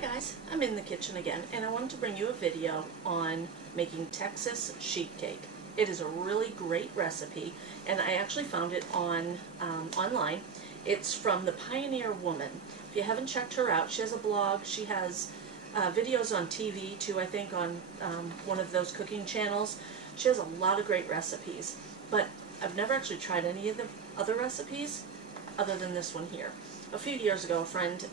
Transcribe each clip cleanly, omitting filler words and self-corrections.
Hi guys, I'm in the kitchen again, and I wanted to bring you a video on making Texas sheet cake. It is a really great recipe, and I actually found it on online. It's from the Pioneer Woman. If you haven't checked her out, she has a blog. She has videos on TV too, I think, on one of those cooking channels. She has a lot of great recipes, but I've never actually tried any of the other recipes other than this one here. A few years ago, a friend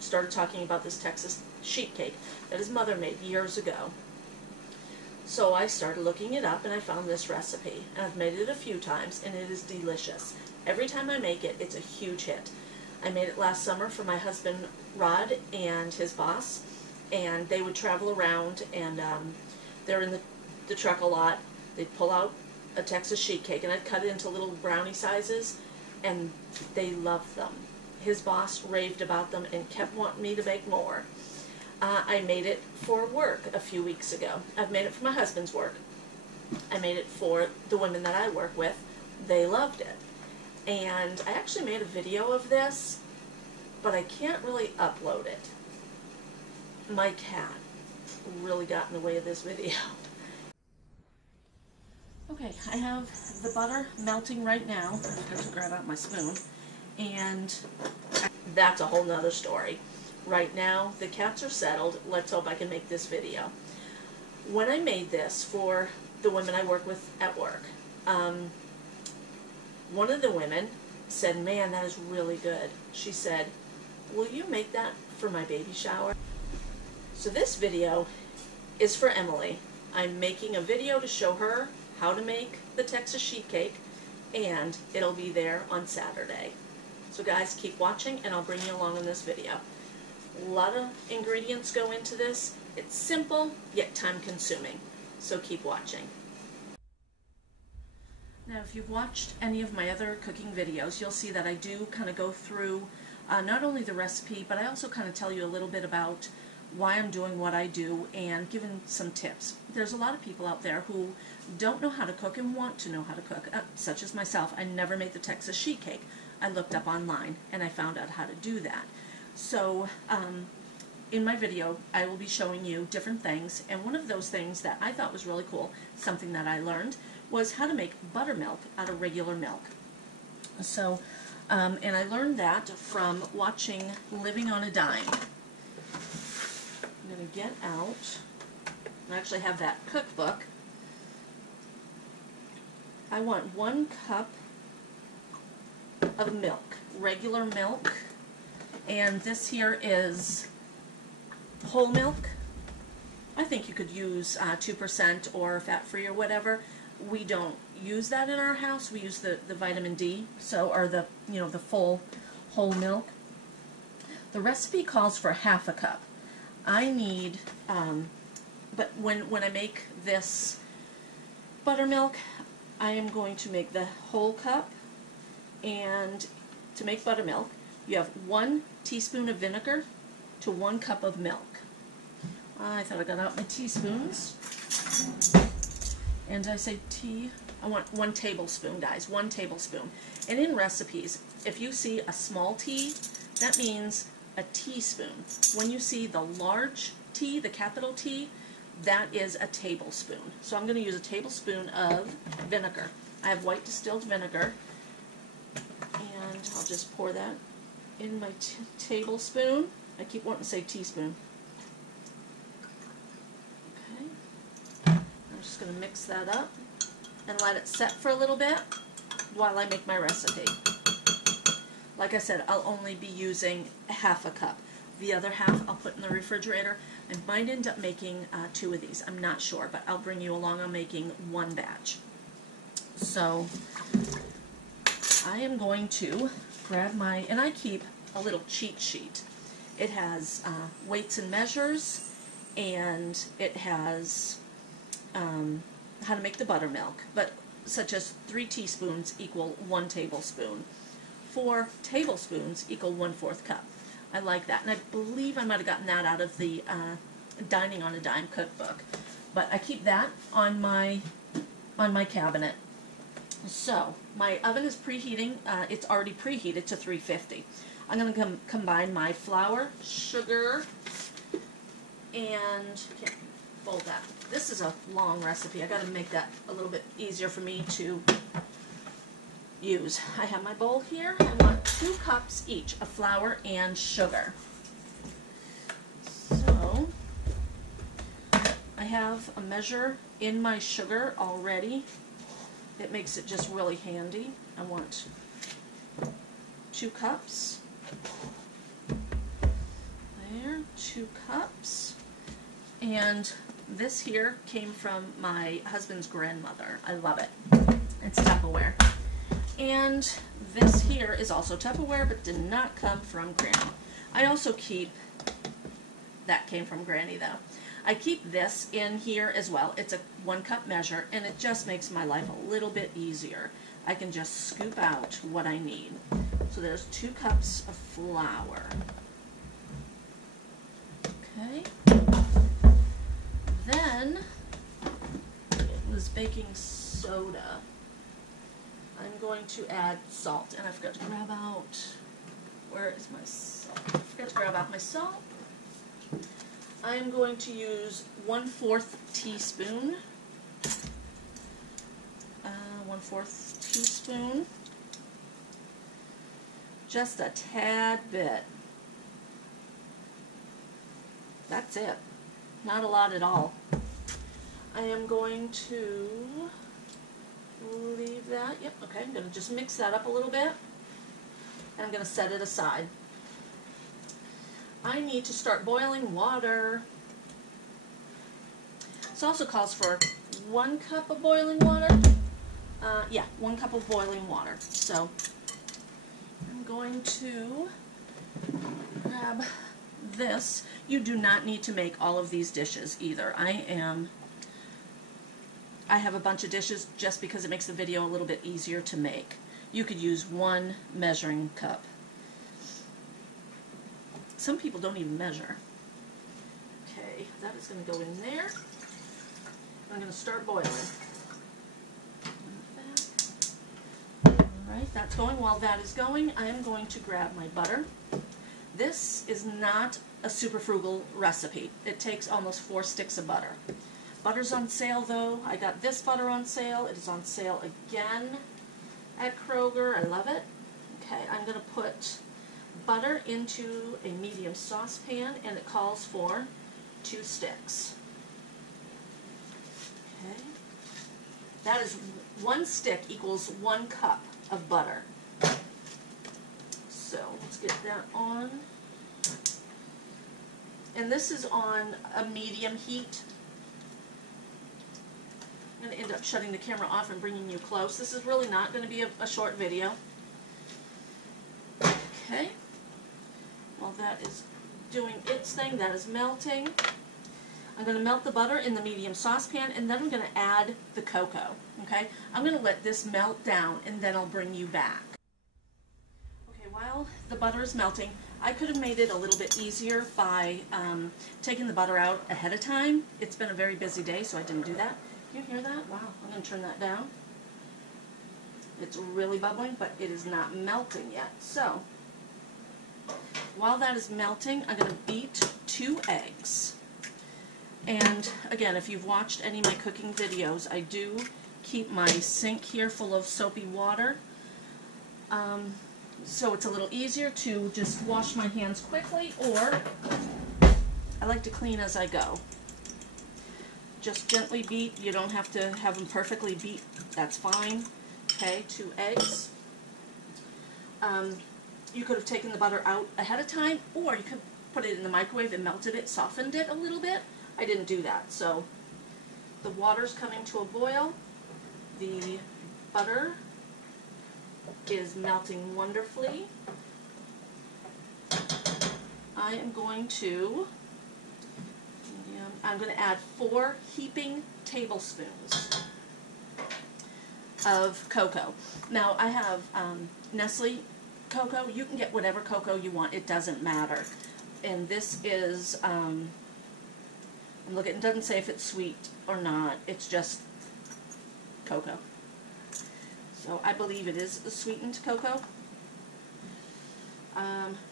started talking about this Texas sheet cake that his mother made years ago. So I started looking it up and I found this recipe. And I've made it a few times and it is delicious. Every time I make it, it's a huge hit. I made it last summer for my husband Rod and his boss, and they would travel around, and they're in the truck a lot. They'd pull out a Texas sheet cake and I'd cut it into little brownie sizes, and they loved them. His boss raved about them and kept wanting me to make more. I made it for work a few weeks ago. I've made it for my husband's work. I made it for the women that I work with. They loved it. And I actually made a video of this, but I can't really upload it. My cat really got in the way of this video. Okay, I have the butter melting right now. I have to grab out my spoon. And that's a whole nother story. Right now, the cats are settled. Let's hope I can make this video. When I made this for the women I work with at work, one of the women said, "Man, that is really good." She said, "Will you make that for my baby shower?" So this video is for Emily. I'm making a video to show her how to make the Texas sheet cake, and it'll be there on Saturday. So guys, keep watching and I'll bring you along in this video. A lot of ingredients go into this. It's simple, yet time consuming. So keep watching. Now if you've watched any of my other cooking videos, you'll see that I do kind of go through not only the recipe, but I also kind of tell you a little bit about why I'm doing what I do and giving some tips. There's a lot of people out there who don't know how to cook and want to know how to cook, such as myself. I never made the Texas sheet cake. I looked up online and I found out how to do that. So in my video I will be showing you different things, and one of those things that I thought was really cool, something that I learned, was how to make buttermilk out of regular milk. So and I learned that from watching Living on a Dime. I'm going to get out, I actually have that cookbook. I want 1 cup of milk, regular milk, and this here is whole milk. I think you could use 2% or fat-free or whatever. We don't use that in our house. We use the vitamin D, or the full whole milk. The recipe calls for ½ a cup. I need, but when I make this buttermilk, I am going to make the whole cup. And to make buttermilk, you have 1 teaspoon of vinegar to 1 cup of milk. I thought I got out my teaspoons. And I say I want 1 tablespoon, guys, 1 tablespoon. And in recipes, if you see a small T, that means a teaspoon. When you see the large T, the capital T, that is a tablespoon. So I'm going to use a tablespoon of vinegar. I have white distilled vinegar. And I'll just pour that in my tablespoon. I keep wanting to say teaspoon. Okay. I'm just going to mix that up and let it set for a little bit while I make my recipe. Like I said, I'll only be using ½ a cup. The other half I'll put in the refrigerator. I might end up making 2 of these. I'm not sure, but I'll bring you along on making 1 batch. So I am going to grab my, and I keep a little cheat sheet. It has weights and measures, and it has how to make the buttermilk, but such as 3 teaspoons equal 1 tablespoon. 4 tablespoons equal 1/4 cup. I like that, and I believe I might have gotten that out of the Dining on a Dime cookbook. But I keep that on my cabinet. So my oven is preheating. It's already preheated to 350. I'm going to combine my flour, sugar, And can't fold that. This is a long recipe. I got to make that a little bit easier for me to use. I have my bowl here. I want 2 cups each of flour and sugar. So I have a measure in my sugar already. It makes it just really handy. I want 2 cups. There, 2 cups. And this here came from my husband's grandmother. I love it. It's Tupperware. And this here is also Tupperware, but did not come from Granny. I also keep, that came from Granny though. I keep this in here as well. It's a 1 cup measure, and it just makes my life a little bit easier. I can just scoop out what I need. So there's 2 cups of flour. Okay. Then it was baking soda. I'm going to add salt, and I forgot to grab out, where is my salt? I forgot to grab out my salt. I am going to use 1/4 teaspoon. 1/4 teaspoon. Just a tad bit. That's it. Not a lot at all. I am going to leave that. Yep, okay. I'm going to just mix that up a little bit. And I'm going to set it aside. I need to start boiling water. This also calls for 1 cup of boiling water. Yeah, 1 cup of boiling water. So I'm going to grab this. You do not need to make all of these dishes either. I have a bunch of dishes just because it makes the video a little bit easier to make. You could use 1 measuring cup. Some people don't even measure. Okay, that is going to go in there. I'm going to start boiling. Alright, that's going. While that is going, I am going to grab my butter. This is not a super frugal recipe. It takes almost 4 sticks of butter. Butter's on sale though. I got this butter on sale. It is on sale again at Kroger. I love it. Okay, I'm going to put butter into a medium saucepan, and it calls for 2 sticks. Okay. That is 1 stick equals 1 cup of butter. So let's get that on. And this is on a medium heat. I'm going to end up shutting the camera off and bringing you close. This is really not going to be a short video. Okay. While that is doing its thing, that is melting. I'm going to melt the butter in the medium saucepan, and then I'm going to add the cocoa. Okay? I'm going to let this melt down, and then I'll bring you back. Okay, while the butter is melting, I could have made it a little bit easier by taking the butter out ahead of time. It's been a very busy day, so I didn't do that. Can you hear that? Wow, I'm going to turn that down. It's really bubbling, but it is not melting yet. So, while that is melting, I'm going to beat 2 eggs. And again, if you've watched any of my cooking videos, I do keep my sink here full of soapy water. So it's a little easier to just wash my hands quickly, or I like to clean as I go. Just gently beat. You don't have to have them perfectly beat. That's fine. Okay, 2 eggs. You could have taken the butter out ahead of time, or you could put it in the microwave and melted it, softened it a little bit. I didn't do that. So the water's coming to a boil. The butter is melting wonderfully. I am going to add 4 heaping tablespoons of cocoa. Now I have Nestle cocoa. You can get whatever cocoa you want. It doesn't matter. And this is, I'm looking, it doesn't say if it's sweet or not. It's just cocoa. So I believe it is sweetened cocoa.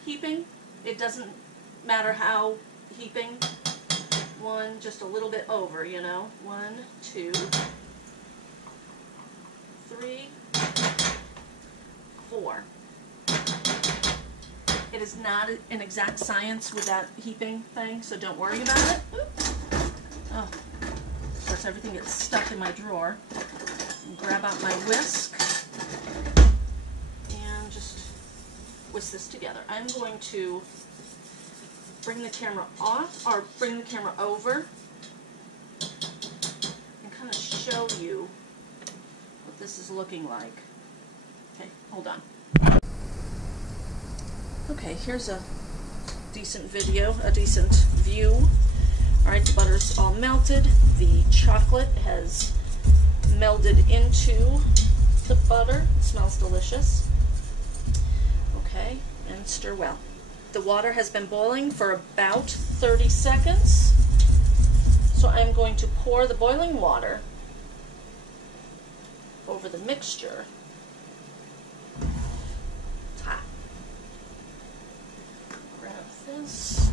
Heaping, it doesn't matter how heaping. one just a little bit over, you know. 1, 2, 3, 4. It is not an exact science with that heaping thing, so don't worry about it. Oops. Oh, of course everything gets stuck in my drawer. Grab out my whisk and just whisk this together. I'm going to bring the camera off, or bring the camera over, and kind of show you what this is looking like. Okay, hold on. Okay, here's a decent video, a decent view. Alright, the butter's all melted. The chocolate has melded into the butter. It smells delicious. Okay, and stir well. The water has been boiling for about 30 seconds. So I'm going to pour the boiling water over the mixture. It's hot. Grab this,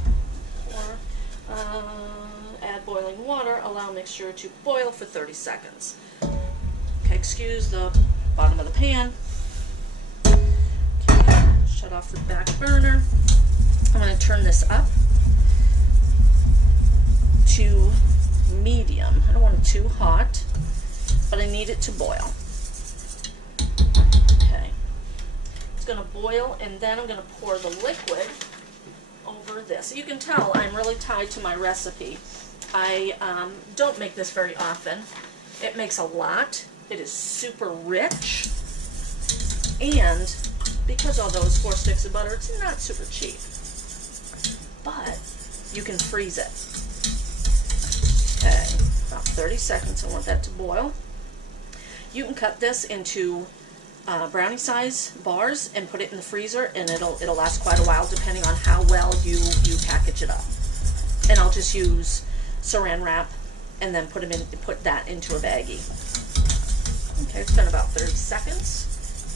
add boiling water, allow mixture to boil for 30 seconds. Okay, excuse the bottom of the pan. Okay, shut off the back burner. I'm going to turn this up to medium. I don't want it too hot, but I need it to boil. Okay, it's going to boil, and then I'm going to pour the liquid over this. You can tell I'm really tied to my recipe. I don't make this very often. It makes a lot. It is super rich, and because all those 4 sticks of butter, it's not super cheap, but you can freeze it. Okay, about 30 seconds. I want that to boil. You can cut this into brownie size bars and put it in the freezer, and it'll last quite a while depending on how well you package it up. And I'll just use saran wrap and then put that into a baggie. Okay, it's been about 30 seconds.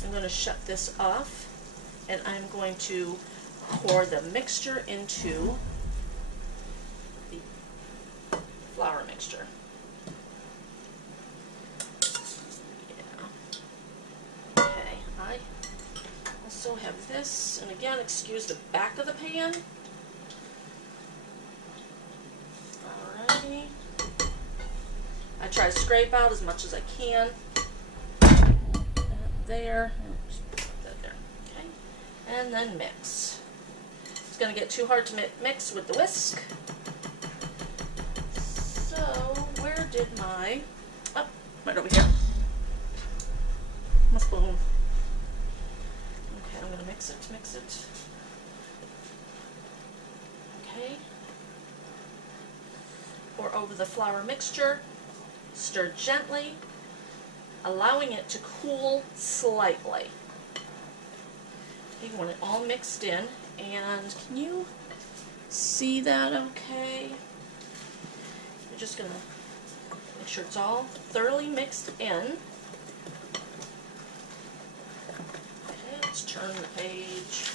I'm going to shut this off, and I'm going to pour the mixture into the flour mixture. Yeah. Okay, I also have this, and again, excuse the back of the pan. Alrighty. I try to scrape out as much as I can. There. Just put that there. Okay. And then mix. It's going to get too hard to mix with the whisk. So, where did my... Oh, right over here. My spoon. Okay, I'm going to mix it. Okay. Pour over the flour mixture. Stir gently, allowing it to cool slightly. Okay, want it all mixed in, and can you see that okay? You're just going to make sure it's all thoroughly mixed in. Okay, let's turn the page.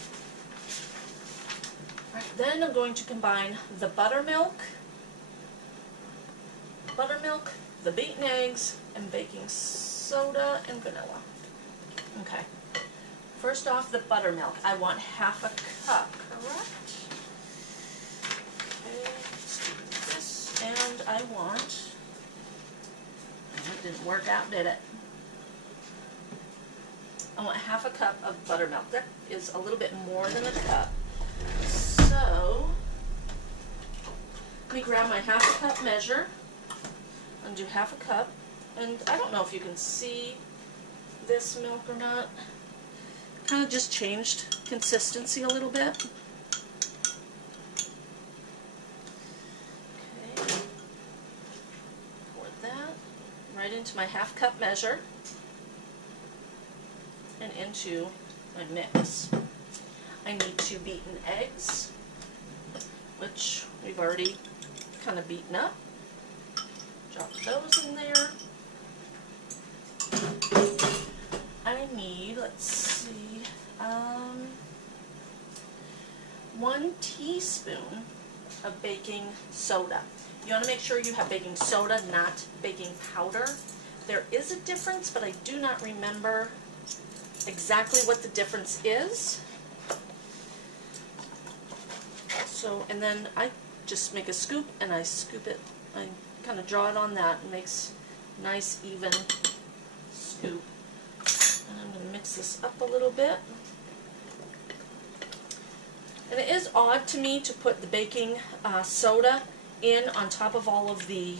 All right, then I'm going to combine the buttermilk, the beaten eggs, and baking soda and vanilla. Okay. First off, the buttermilk. I want half a cup, correct? Okay, let's do this, and I want... It didn't work out, did it? I want half a cup of buttermilk. That is a little bit more than a cup. So, let me grab my half a cup measure. And do half a cup, and I don't know if you can see this milk or not. Kind of just changed consistency a little bit. Okay, pour that right into my half cup measure and into my mix. I need 2 beaten eggs, which we've already kind of beaten up. Drop those in there. I need, let's see, 1 teaspoon of baking soda. You want to make sure you have baking soda, not baking powder. There is a difference, but I do not remember exactly what the difference is. So, and then I just make a scoop and I scoop it. I kind of draw it on that. It makes nice even scoop. And I'm going to mix this up a little bit. And it is odd to me to put the baking soda in on top of all of the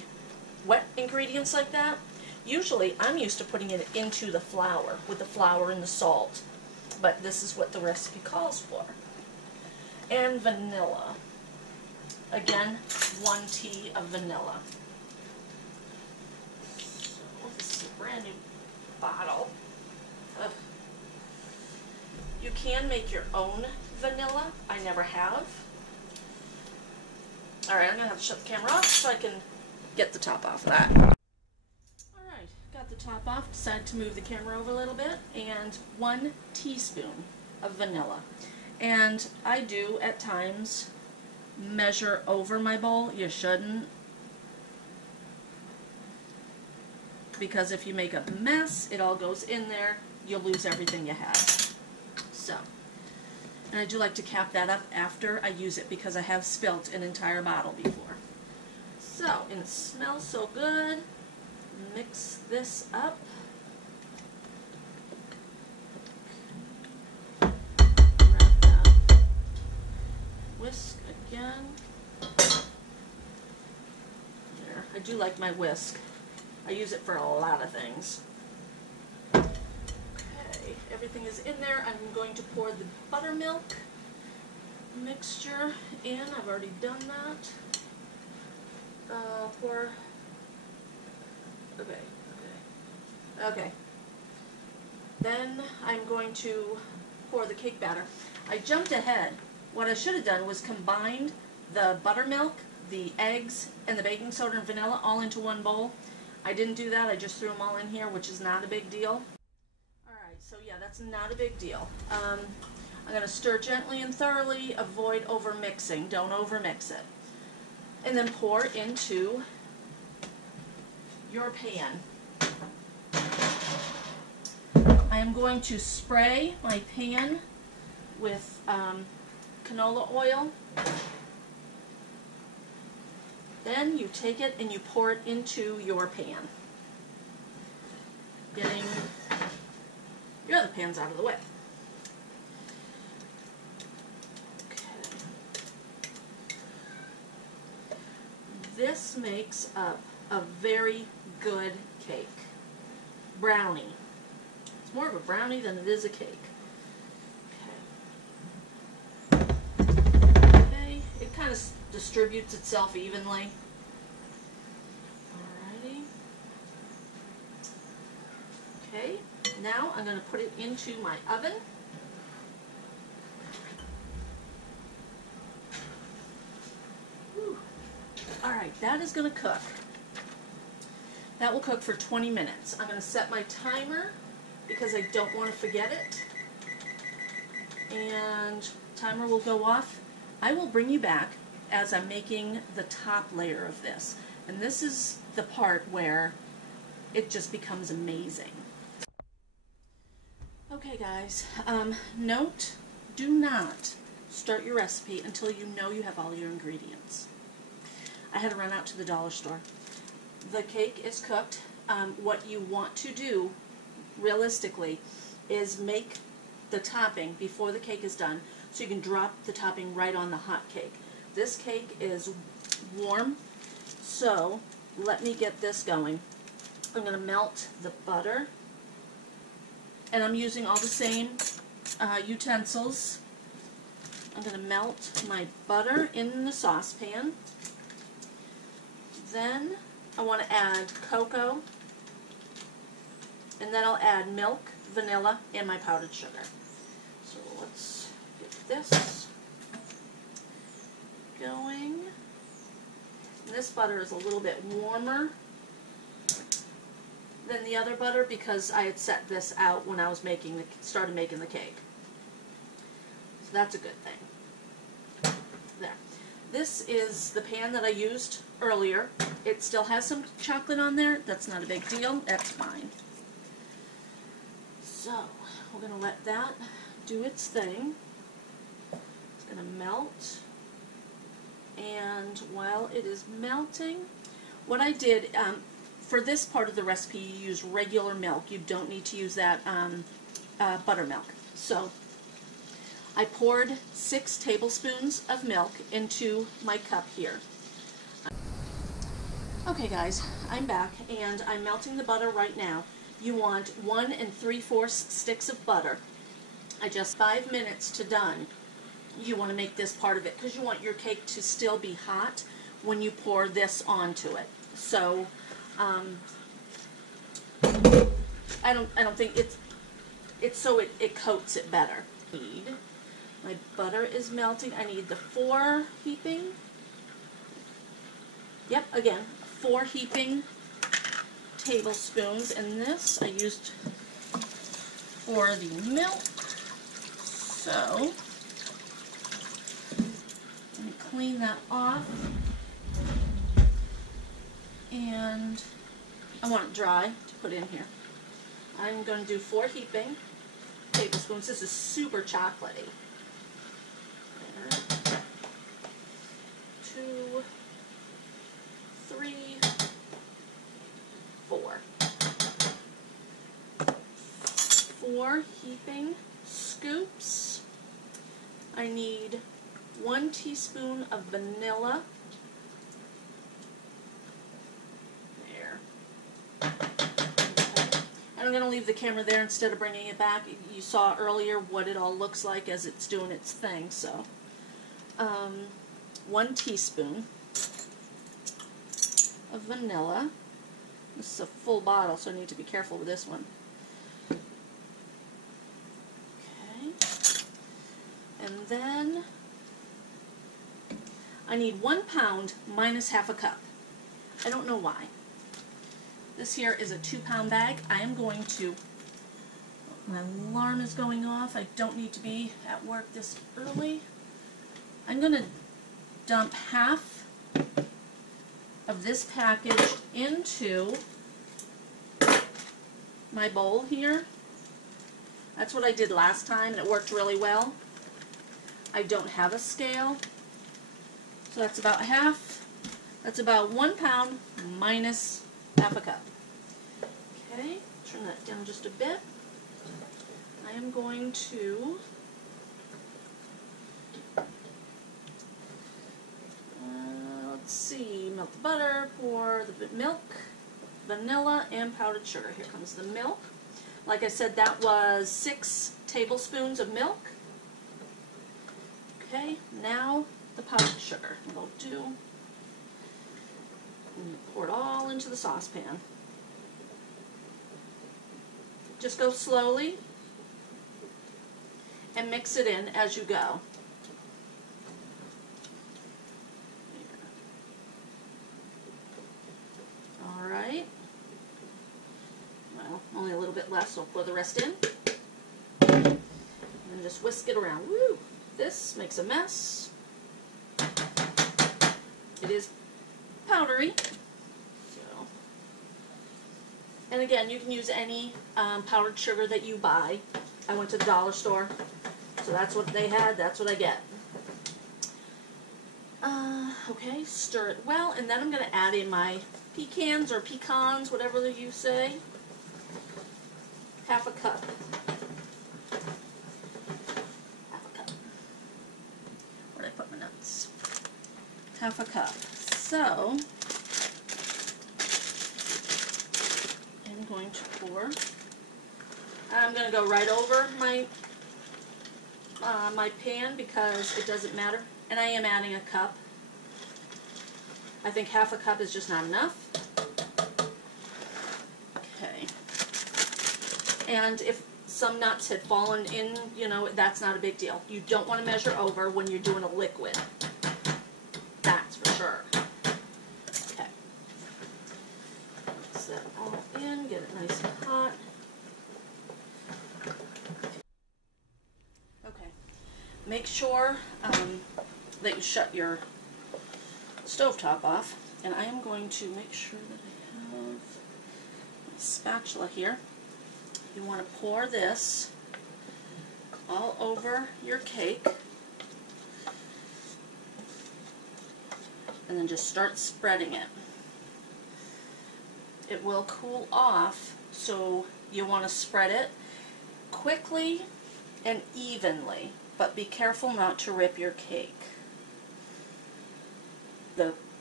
wet ingredients like that. Usually I'm used to putting it into the flour with the flour and the salt, but this is what the recipe calls for. And vanilla. Again, 1 tea of vanilla. So this is a brand new bottle. Ugh. You can make your own vanilla. I never have. Alright, I'm going to have to shut the camera off so I can get the top off of that. Alright, got the top off. Decided to move the camera over a little bit. And 1 teaspoon of vanilla. And I do, at times, measure over my bowl. You shouldn't. Because if you make a mess, it all goes in there. You'll lose everything you had. So, and I do like to cap that up after I use it because I have spilt an entire bottle before. So, and it smells so good. Mix this up. Grab that whisk again. There. I do like my whisk. I use it for a lot of things. Everything is in there. I'm going to pour the buttermilk mixture in. I've already done that. Okay. Then I'm going to pour the cake batter. I jumped ahead. What I should have done was combined the buttermilk, the eggs, and the baking soda and vanilla all into one bowl. I didn't do that. I just threw them all in here, which is not a big deal. So yeah, that's not a big deal. I'm going to stir gently and thoroughly, avoid over mixing. Don't over mix it. And then pour into your pan. I am going to spray my pan with canola oil. Then you take it and you pour it into your pan. Getting your other pan's out of the way. Okay. This makes up a very good cake. Brownie. It's more of a brownie than it is a cake. Okay. It kind of distributes itself evenly. Alrighty. Okay. Now I'm going to put it into my oven. Alright, that is going to cook. That will cook for 20 minutes. I'm going to set my timer because I don't want to forget it. And timer will go off. I will bring you back as I'm making the top layer of this. And this is the part where it just becomes amazing. Okay guys, note, do not start your recipe until you know you have all your ingredients. I had to run out to the dollar store. The cake is cooked. What you want to do, realistically, is make the topping before the cake is done so you can drop the topping right on the hot cake. This cake is warm, so let me get this going. I'm going to melt the butter. And I'm using all the same utensils. I'm going to melt my butter in the saucepan. Then I want to add cocoa. And then I'll add milk, vanilla, and my powdered sugar. So let's get this going. And this butter is a little bit warmer than the other butter because I had set this out when I was started making the cake. So that's a good thing. There. This is the pan that I used earlier. It still has some chocolate on there. That's not a big deal. That's fine. So we're going to let that do its thing. It's going to melt. And while it is melting, what I did, for this part of the recipe, you use regular milk. You don't need to use that buttermilk. So I poured 6 tablespoons of milk into my cup here. Okay guys, I'm back and I'm melting the butter right now. You want 1 3/4 sticks of butter. I just 5 minutes to done. You want to make this part of it because you want your cake to still be hot when you pour this onto it. So I don't think it's so it coats it better. My butter is melting. I need the 4 heaping. Yep, again, 4 heaping tablespoons, and this I used for the milk. So let me clean that off, and I want it dry to put in here. I'm going to do 4 heaping tablespoons. This is super chocolatey. 2, 3, 4. 4 heaping scoops. I need 1 teaspoon of vanilla. There. Okay. And I'm going to leave the camera there instead of bringing it back. You saw earlier what it all looks like as it's doing its thing. So, 1 teaspoon of vanilla. This is a full bottle, so I need to be careful with this one. Okay. And then I need 1 pound minus half a cup. I don't know why. This here is a 2-pound bag. I am going to, my alarm is going off. I don't need to be at work this early. I'm going to dump half of this package into my bowl here. That's what I did last time, and it worked really well. I don't have a scale, so that's about half. That's about 1 pound minus half a cup. Okay, turn that down just a bit. I am going to let's see, melt the butter, pour the milk, vanilla, and powdered sugar. Here comes the milk. Like I said, that was 6 tablespoons of milk. Okay, now the powdered sugar. What I'll do, pour it all into the saucepan. Just go slowly and mix it in as you go. Alright. Well, only a little bit left, so I'll pour the rest in. And just whisk it around. Woo! This makes a mess. It is powdery. So, and again, you can use any powdered sugar that you buy. I went to the dollar store, so that's what they had. That's what I get. Okay, stir it well, and then I'm going to add in my pecans or pecans, whatever you say. Half a cup. Where did I put my nuts? Half a cup. So, I'm going to pour. I'm going to go right over my my pan because it doesn't matter. And I am adding a cup. I think half a cup is just not enough. Okay. And if some nuts had fallen in, you know, that's not a big deal. You don't want to measure over when you're doing a liquid. That's for sure. Okay. Mix that all in, get it nice and hot. Okay. Make sure that you shut your the stovetop off, and I am going to make sure that I have my spatula here. You want to pour this all over your cake, and then just start spreading it. It will cool off, so you want to spread it quickly and evenly, but be careful not to rip your cake.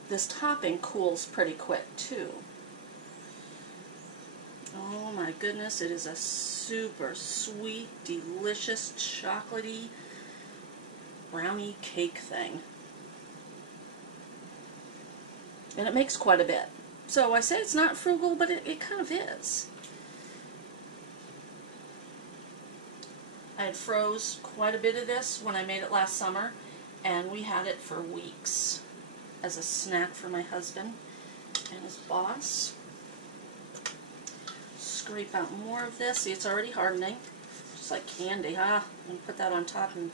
This topping cools pretty quick too. Oh my goodness, it is a super sweet, delicious, chocolatey brownie cake thing. And it makes quite a bit. So I say it's not frugal, but it kind of is. I had froze quite a bit of this when I made it last summer, and we had it for weeks as a snack for my husband and his boss. Scrape out more of this. See, it's already hardening, just like candy, huh? I'm going to put that on top and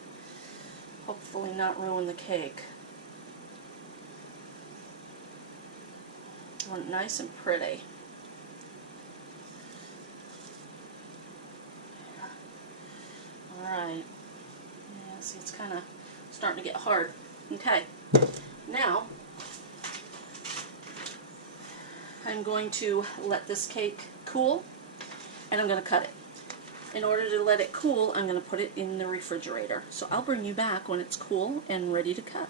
hopefully not ruin the cake. I want it nice and pretty. Alright. Yeah, see, it's kind of starting to get hard. Okay. Now, I'm going to let this cake cool, and I'm going to cut it. In order to let it cool, I'm going to put it in the refrigerator. So I'll bring you back when it's cool and ready to cut.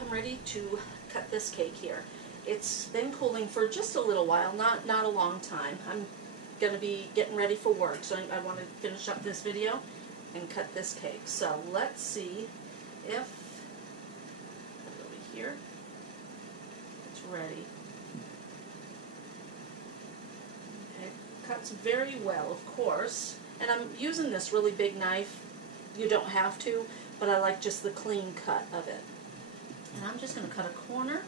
I'm ready to cut this cake here. It's been cooling for just a little while, not a long time. I'm going to be getting ready for work, so I want to finish up this video and cut this cake. So let's see if, over here, it's ready. Okay, cuts very well, of course, and I'm using this really big knife. You don't have to, but I like just the clean cut of it. And I'm just going to cut a corner.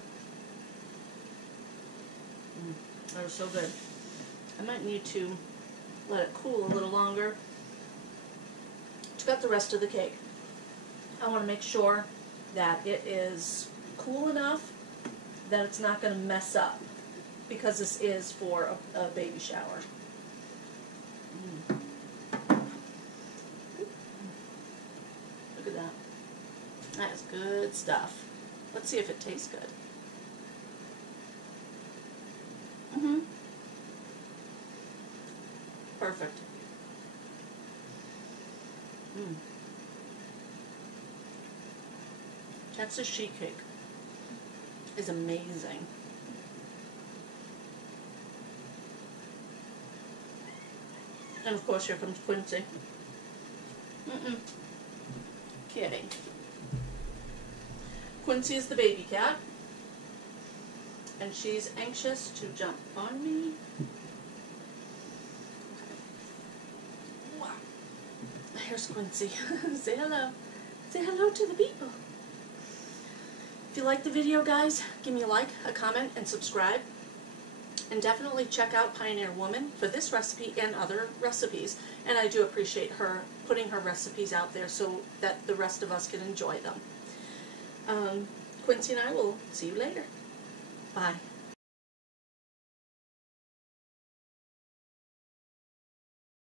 That was so good. I might need to let it cool a little longer to cut the rest of the cake. I want to make sure that it is cool enough that it's not going to mess up, because this is for a baby shower. Look at that. That is good stuff. Let's see if it tastes good. Perfect. Texas sheet cake is amazing. And of course, here comes Quincy. Kidding. Quincy is the baby cat, and she's anxious to jump on me. Wow. Here's Quincy. Say hello. Say hello to the people. If you like the video, guys, give me a like, a comment, and subscribe. And definitely check out Pioneer Woman for this recipe and other recipes. And I do appreciate her putting her recipes out there so that the rest of us can enjoy them. Quincy and I will see you later. Bye.